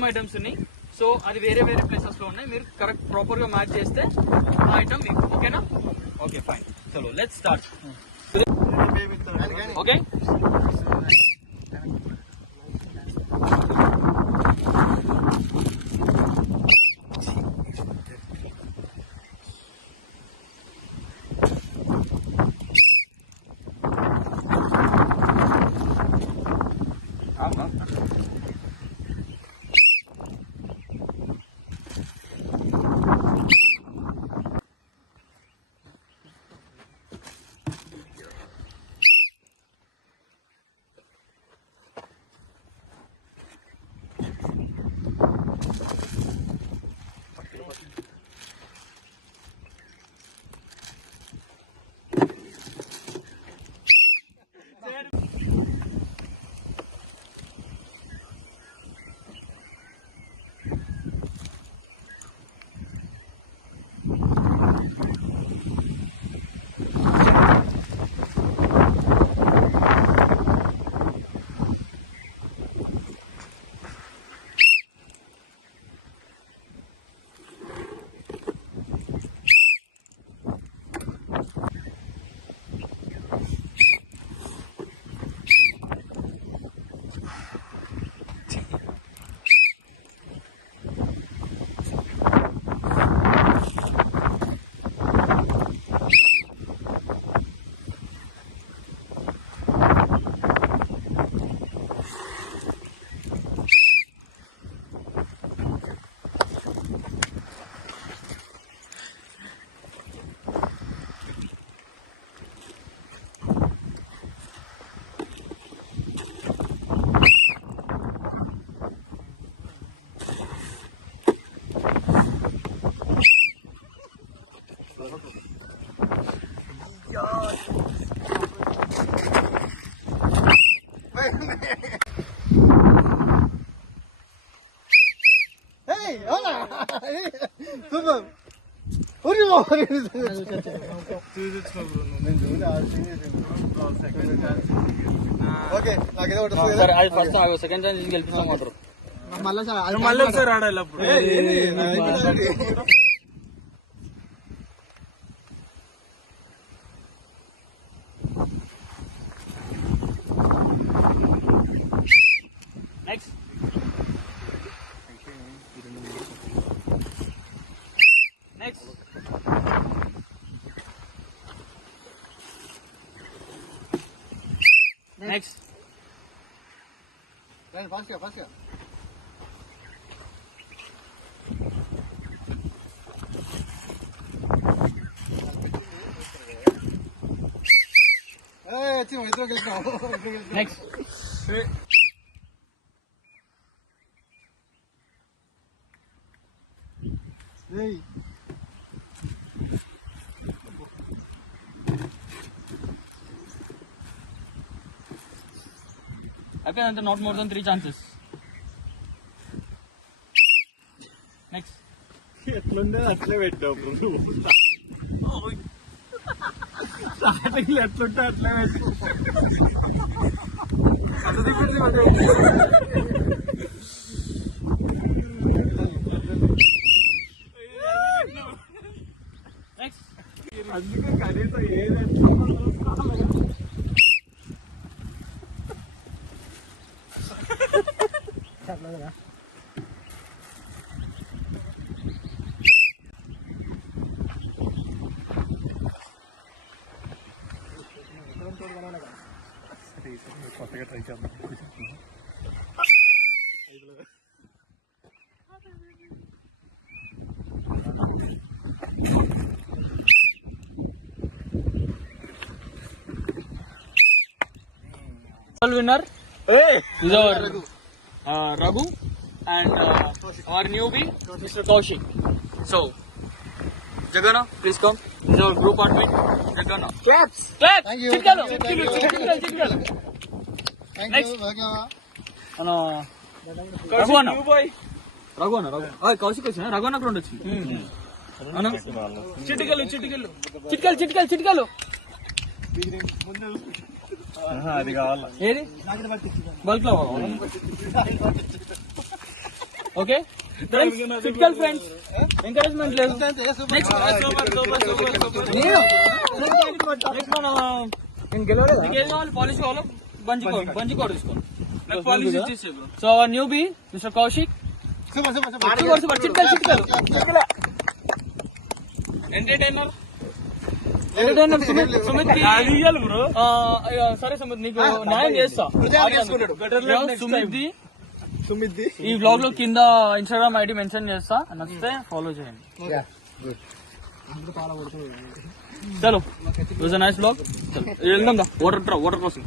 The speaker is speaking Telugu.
సేమ్ ఐటమ్స్ ఉన్నాయి. సో అది వేరే వేరే ప్లేసెస్ లో ఉన్నాయి. మీరు కరెక్ట్ ప్రాపర్ గా మ్యాచ్ చేస్తే ఆ ఐటమ్ మీకు ఓకేనా? ఓకే ఫైన్, చలో let's start. Okay super. Okay నాకేదో ఫస్ట్ సెకండ్ ఛాన్స్ గెలిపిస్తామంటారు. మళ్ళీ ఒకసారి ఆడాలి అప్పుడు. నెక్స్ట్ నెక్స్ట్ నెక్స్ట్ ఫాస్ట్ వచ్చి ఇద్దరు గెలిచినాము. నెక్స్ట్ అయిపోయిందంటే not more than 3 chances. Next ఎట్లుండే అట్లే పెట్టావు స్టార్టింగ్ ఎట్లుంటే అట్లే పెట్టావు. నెక్స్ట్ అందుకే కనీసం ఏదంటే కొత్తగా ట్రై చేద్దాం. winner is our Raghu and our newbie Mr. Kaushik. So Jagana, please come. This is our group admin. Jagana. Claps. Clap. Thank you. Chitkalo. Thank you. Chitkalo. Next. Ano? Raghuana. Raghuana. Ah, Kaushik వచ్చి Raghuana కూడా ఉండొచ్చు. అన్న చిటికలు అది కావాలా ఏది బల్క్ లో ఓకే సిటికల్ ఫ్రెండ్స్ ఎంకరేజ్మెంట్ లేదు నెక్స్ట్ మన నేను గెలవలేదా? నీకు ఏం కావాలి పాలిష్ కావాలో బంచి కోడ్ తీసుకోండి so our newbie mister Kaushik super చిట్కల్ ఎంటర్టైనర్ సుమిత్ బ్రో. సరే సుమిత్ నీకు న్యాయం చేస్తా. సుమిత్ ఈ వ్లాగ్ లో కింద ఇన్స్టాగ్రామ్ ఐడి మెన్షన్ చేస్తా, నచ్చితే ఫాలో చేయండి. చలో నైస్ బ్లాగ్. వెళ్దాం వాటర్ కోసం.